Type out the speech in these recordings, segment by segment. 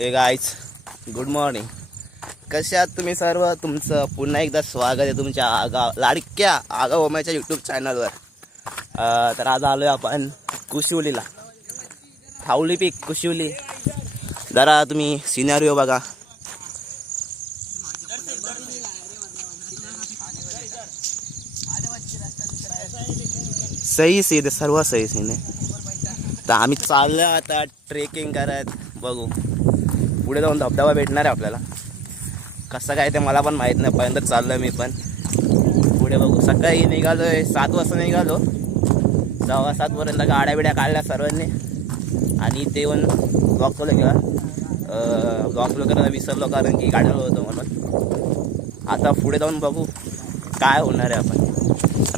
ए guys good morning कसे आहात तुम्ही सर्व? तुमचं पुन्हा एकदा स्वागत आहे तुमच्या आगाव लाडक्या आगाव ओम्याच्या यूट्यूब चॅनलवर तर आज आलो आहे आपण कुशिवलीला. थावली पीक कुशिवली. जरा तुम्ही सिनारिओ बघा. सही सीन सर्व सही सीन आहे. तर आम्ही चाललो आता ट्रेकिंग करत बघू. पुढे जाऊन धबधबा भेटणार आहे आपल्याला. कसं काय ते मला पण माहीत नाही पर्यंत चाललो मी पण. पुढे बघू. सकाळी निघालो आहे सात वाजता निघालो. सव्वा सातपर्यंत गाड्या बिड्या काढल्या सर्वांनी. आणि ते येऊन ब्लॉक केलं किंवा ब्लॉक करायला विसरलो कारण की गाड्याला होतो म्हणून. आता पुढे जाऊन बघू काय होणार आहे आपण.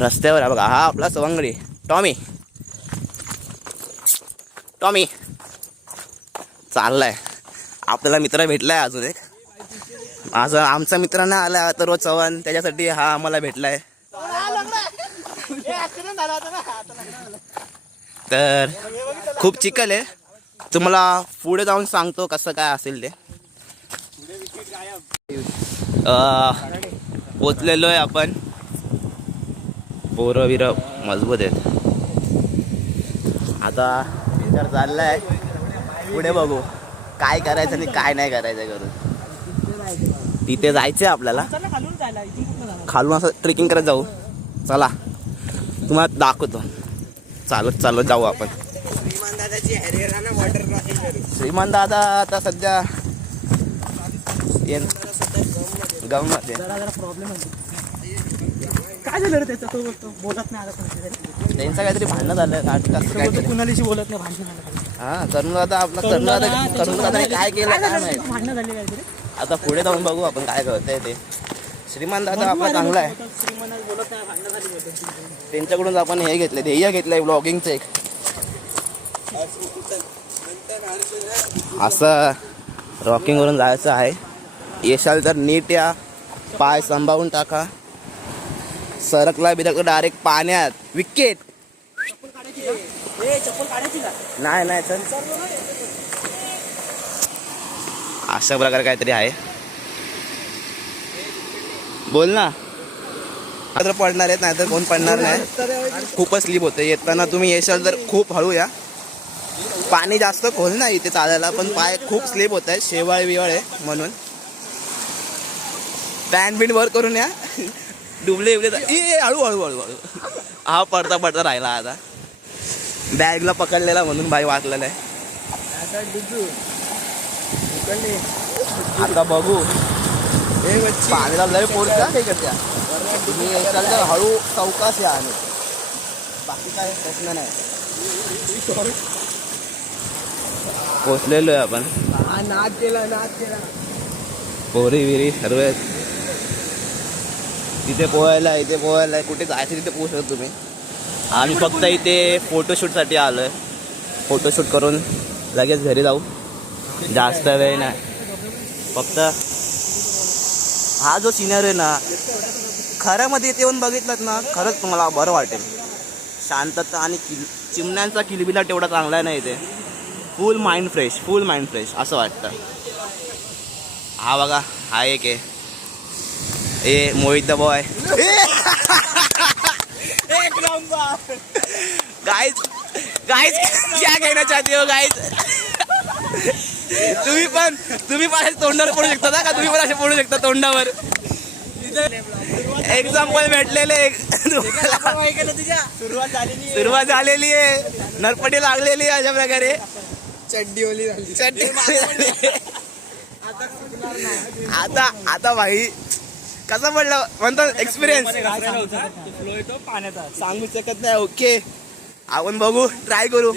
रस्त्यावर आहे बघा हा आपला सवंगडी. टॉमी टॉमी चाललाय. आपल्याला मित्र भेटलाय अजून एक. माझा आमचा मित्र ना आला तर रोज चव्हाण त्याच्यासाठी हा आम्हाला भेटलाय. तर खूप चिकल आहे. तुम्हाला पुढे जाऊन सांगतो कसं काय असेल ते. पोचलेलो आहे आपण. पोरं बिरं मजबूत आहेत. आता विचार चाललाय. पुढे बघू. काय करायचं आणि काय नाही करायचं करून. तिथे जायचंय आपल्याला. खालून असं ट्रेकिंग करत जाऊ. चला. तुम्हाला दाखवतो. चालत चालत जाऊ आपण. श्रीमान दादा आता सध्या काय झालं रे त्याचं? तो बोलत नाही तरी. त्यांचं काहीतरी भांडणं झालं. कुणालीशी बोलत नाही भांडण. हा करून दादा आपला करून दादा करून काय केलं? काय काय झालं माहीत? रे? भांडणं झाली काहीतरी आता पुढे जाऊन बघू आपण काय करतंय ते. श्रीमान दादा आपला चांगला आहे. बोलतो, श्रीमंत बोलत नाही भांडणं झाली बोलतो. त्यांच्याकडून आपण हे घेतले ध्येय घेतलंय ब्लॉगिंगचं एक. असं रॉकिंगवरून जायचं आहे. येशाल तर नीट या पाय सांभाळून टाका. सरकला बिरकला डायरेक्ट पाण्यात. विकेट ए, चप्पल काढायची का नाही नाही चल. अशा प्रकारे काहीतरी आहे. बोल ना. तर पडणार आहेत नाही तर कोण पडणार नाही. खूपच स्लीप होते. येताना तुम्ही येशाल तर खूप हळू या पाणी जास्त खोल नाही इथे चालायला पण पाय खूप स्लीप होत आहे शेवाळ बिवाळ आहे म्हणून. पॅन बिन वर करून या. डुबले उबले हळू हळू हळू हळू. हा पडता पडता राहिला आता. बॅगला पकडलेला म्हणून भाई वाचलेला आहे. आता बघू. पाण्याला लय हे करत्या तुम्ही याच्याला तर हळू चौकास या आणि. बाकी काय प्रश्न नाही. पोचलेलो आहे आपण. नाद केला नाद केला. पोरी विरी सर्व तिथे पोहायला इथे पोहायला. कुठे जायचं तिथे पोहू शकता तुम्ही. आम्ही फक्त इथे फोटोशूटसाठी आलो आहे फोटोशूट करून लगेच घरी जाऊ. जास्त वेळ नाही. फक्त हा जो सिनर आहे ना खऱ्यामध्ये इथे येऊन बघितलं ना खरंच तुम्हाला बरं वाटेल. शांतता आणि किल चिमण्यांचा किलबिला तेवढा चांगला नाही इथे full mind fresh full mind fresh असं वाटतं. हा बघा हा एक आहे. ए मोहित गाइस गाइस क्या कहना चाहते हो गाइस तुम्ही पण तुम्ही पण असे तोंडावर पडू शकता ना का? तुम्ही पण असे पडू शकता तोंडावर. एक्झाम्पल भेटलेले एक. सुरुवात झालेली सुरुवात झालेली आहे. नरपटी लागलेली आहे अशा प्रकारे. चड्डी ओली झाली. चटणी आता आता भाई कसा पडलं? म्हणतो एक्सपिरियन्स पाण्याचा. सांगू शकत नाही. ओके. आपण बघू. ट्राय करू.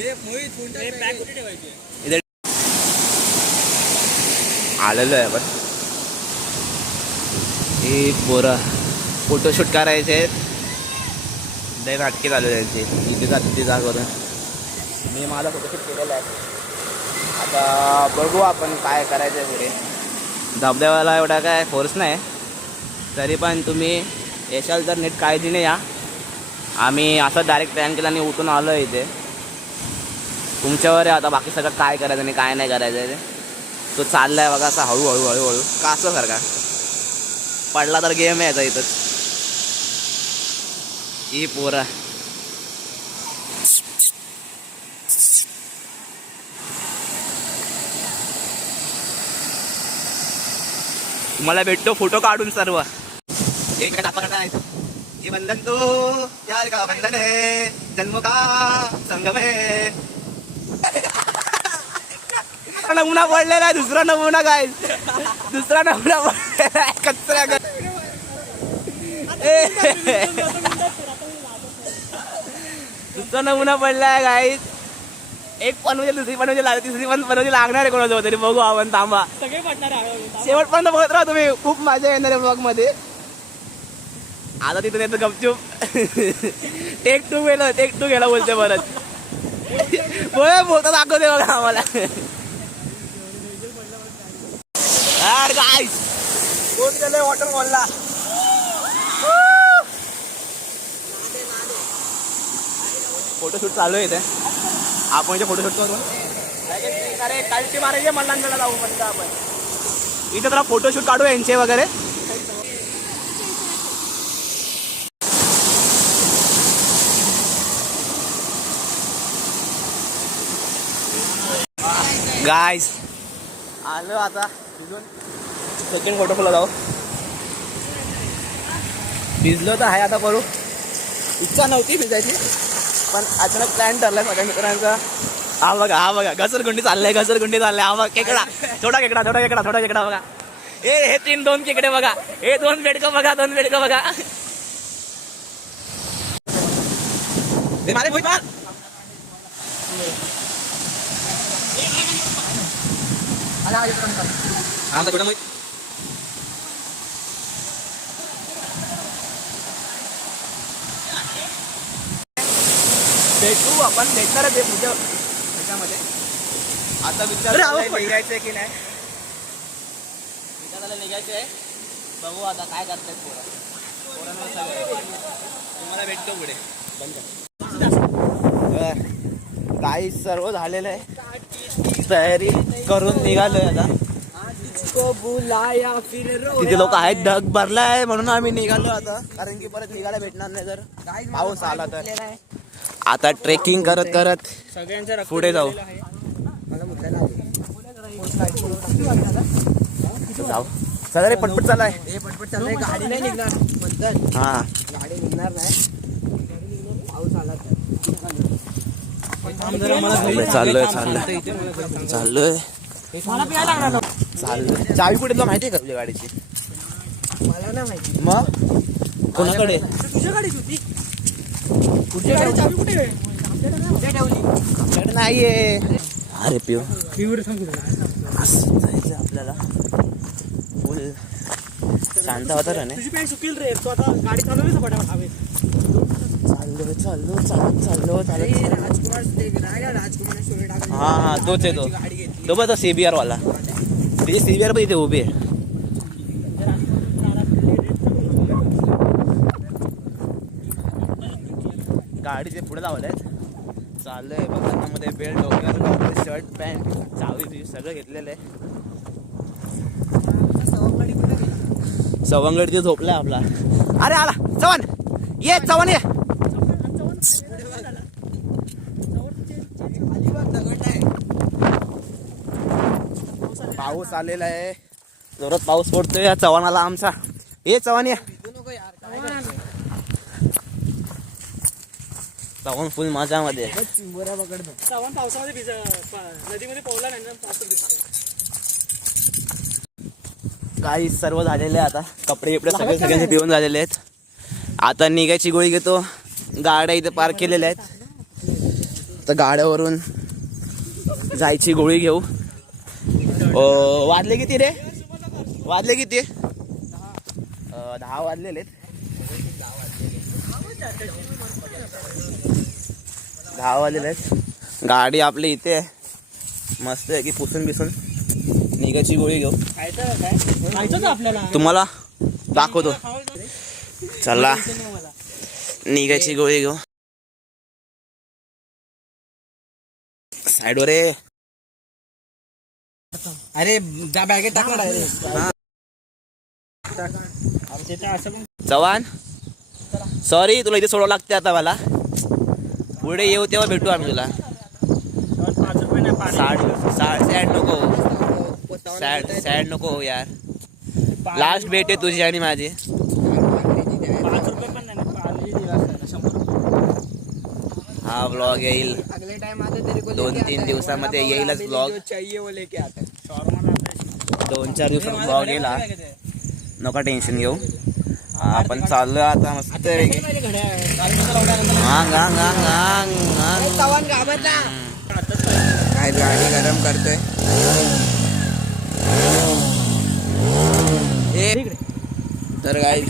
आलेलो आहे आपण. हे पोरं फोटोशूट करायचे. आहेत लय नाटके चालू आहे त्यांची. इथे जा तिथे जा करून मी माझा फोटोशूट केलेला आहे. आता बघू आपण काय करायचं आहे पुढे. धबधब्याला एवढा काय फोर्स नाही. तरी पण तुम्ही येशाल तर नीट काळजीने या आम्ही असं डायरेक्ट प्लॅन केला आणि उठून आलो इथे. तुमच्यावर आहे आता बाकी सगळं काय करायचं आणि काय नाही करायचं आहे ते. तो चाललाय बघा असा हळूहळू हळूहळू. कासं सारखा? पडला तर गेम आहे इथंच. ही पोरा. तुम्हाला भेटतो फोटो काढून सर्व. एक ये बंधन तो प्यार का बंधन है जन्म का संगम है। नमुना पडलेला आहे दुसरा नमुना काय दुसरा नमुना पडलेला आहे कचरा दुसरा नमुना पडला आहे गाईस एक पण म्हणजे दुसरी पण म्हणजे तिसरी पण म्हणजे लागणार आहे कोणाजवळ तरी. बघू आपण थांबा. शेवटपर्यंत बघत राहा तुम्ही खूप मजा येणार आहे ब्लॉगमध्ये. आता तिथं नाही तर गपचूप. टेक टू गेलं टेक टू गेला बोलते परत. बोल बोलता दाखवते बघा आम्हाला. यार काय कोण गेले वॉटरफॉलला फोटोशूट चालू आहे इथे. आपण इथे फोटोशूट करू. अरे कालची मारायचे मल्लांकडे जाऊ म्हणतो आपण. इथे जरा फोटोशूट काढू यांचे वगैरे. गायस आलो आता तिथून सेकंड फोटोफोला जाऊ भिजलो तर आहे आता करू. इच्छा नव्हती भिजायची पण अचानक प्लॅन ठरलाय माझ्या मित्रांचा. हा बघा हा बघा घसरगुंडी चाललाय घसरगुंडी चाललाय. हा बघा केकडा. थोडा केकडा थोडा केकडा थोडा केकडा बघा. ए हे तीन दोन केकडे बघा. हे दोन बेडकं बघा दोन बेडकं बघा. मारे भुई माहीत? भेटू आपण भेटणार ते पुढच्या ह्याच्यामध्ये आता विचार. निघायचंय की नाही? विचारायला निघायचं आहे बघू आता काय करतायत पोरं. आहे. तुम्हाला भेटतो पुढे. काही सर्व झालेलं आहे. तयारी करून निघालोय आता. तिथे लोक आहेत? ढग भरलाय म्हणून आम्ही निघालो आता. कारण की परत निघायला भेटणार नाही जर पाऊस आला तर. आता ट्रेकिंग करत करत सगळ्यांच्या पुढे जाऊ. जाऊ. रे पटपट चालाय पटपट चाललंय. गाडी नाही निघणार. हा. गाडी निघणार नाही पाऊस आला चाललोय चाललोय चाललोय. चाललोय. चावी कुठे तुला माहितीये का तुझ्या गाडीची? मला नाही माहिती. मग? कोणाकडे? तुझ्या गाडीची होती. तुझ्या गाडी चावी कुठे आहे? कुठे ठेवली आमच्याकडे नाहीये. अरे पिओ असं जायचं आपल्याला. फुल शांत होता रे तुझी पॅन्ट सुकील रे. तू आता गाडी चालवली फटाफट. हवेत चाललो चाललो चालत चाललो चालत हा हा तोच आहे तो. तो बघा सीबीआर वाला. तिथे सीबीआर पण इथे उभी आहे. गाडीचे पुढे लावले आहेत. चाललंय बघा मध्ये बेल्ट शर्ट पॅन्ट चावी सगळं घेतलेलं आहे. सवंगड तिथे झोपलाय आपला. अरे आला चव्हाण. ये चव्हाण ये. पाऊस आलेला आहे. जोरात पाऊस पडतोय या चव्हाणाला आमचा. ये चव्हाण या. चव्हाण फुल माझ्यामध्ये आहे. चव्हाण पावसामध्ये भिज नदीमध्ये पोहला नाही काही सर्व झालेले आता कपडे बिपडे सगळे सगळ्यांचे पिऊन झालेले आहेत. आता निघायची गोळी घेतो. गाड्या इथे पार्क केलेल्या आहेत. तर गाड्यावरून जायची गोळी घेऊ. वाजले किती रे? वाजले किती? दहा वाजलेले आहेत. दहा वाजलेले आहेत. गाडी आपली इथे आहे. मस्त आहे की पुसून बिसून निघायची गोळी घेऊ. तुम्हाला दाखवतो. चला. निघायची गोळी घेऊ साईडवर ये अरे त्या बॅगेत टाकणार आहे चव्हाण? सॉरी तुला इथे सोडावं लागते आता मला. पुढे येऊ तेव्हा भेटू आम्ही तुला. साठ साठ सॅड नको. सॅड सॅड नको यार. लास्ट भेट आहे तुझी आणि माझी. हा ब्लॉग येईल. अगले टाइम आता तेरे को दोन तीन। दिवसामध्ये येईलच नाही दोन चार दिवसात ब्लॉग येईल हा. नका टेन्शन घेऊ. आपण चाललोय आता मस्त काय गाडी गरम करतोय? तर काय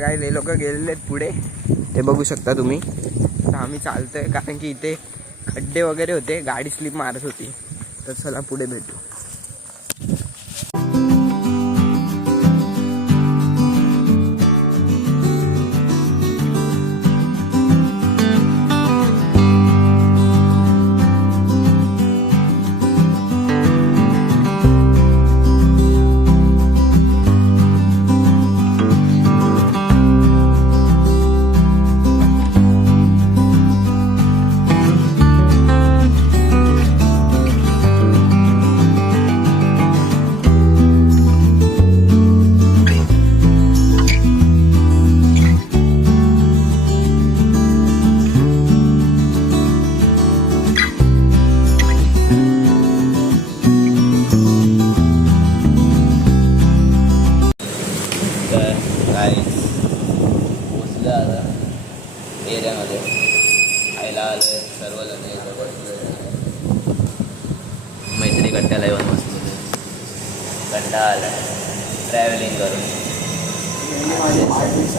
तर काही हे लोक गेलेले आहेत पुढे. ते बघू शकता तुम्ही. तर आम्ही चालतोय कारण की इथे खड्डे वगैरे होते गाडी स्लिप मारत होती. तर चला पुढे भेटू.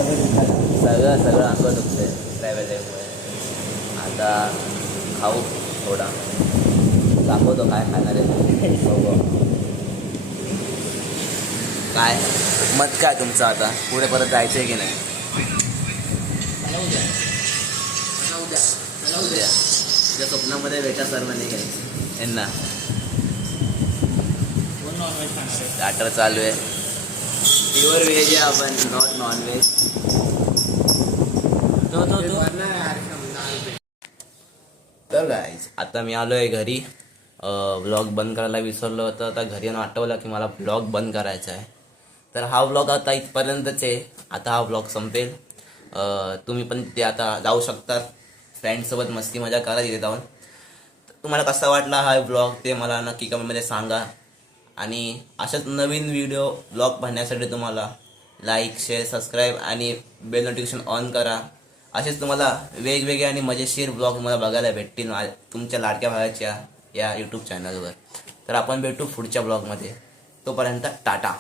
सगळं सगळं अंग दुखतंय. ट्रॅव्हलिंगमुळे आता खाऊ थोडा. दाखवतो काय खाणार आहे. काय? मत काय तुमचं आता? पुढे परत जायचं आहे की नाही? उद्या तुझ्या स्वप्नामध्ये भेटा सर्वांनी घ्यायचं यांना. कोण स्टार्टर चालू आहे. प्युअर व्हेज आहे आपण नॉट नॉन व्हेज तो तो तो. तर गाईज आता मी आलो आहे घरी व्लॉग बंद करायला विसरलो होतं. आता घरी येऊन आठवलं की मला व्लॉग बंद करायचा आहे. तर हा व्लॉग आता इथपर्यंतच आहे. आता हा व्लॉग संपेल. तुम्ही पण ते आता जाऊ शकतात फ्रेंडसोबत मस्ती मजा करा तिथे जाऊन. तुम्हाला कसा वाटला हा व्लॉग ते मला नक्की कमेंटमध्ये सांगा. आणि अशाच नवीन व्हिडिओ ब्लॉग पाहण्यासाठी तुम्हाला लाईक शेअर सबस्क्राईब आणि बेल नोटिफिकेशन ऑन करा. असेच तुम्हाला वेगवेगळे आणि मजेशीर ब्लॉग तुम्हाला बघायला भेटतील तुमच्या लाडक्या भागाच्या या यूट्यूब चॅनलवर तर आपण भेटू पुढच्या ब्लॉगमध्ये तोपर्यंत टाटा.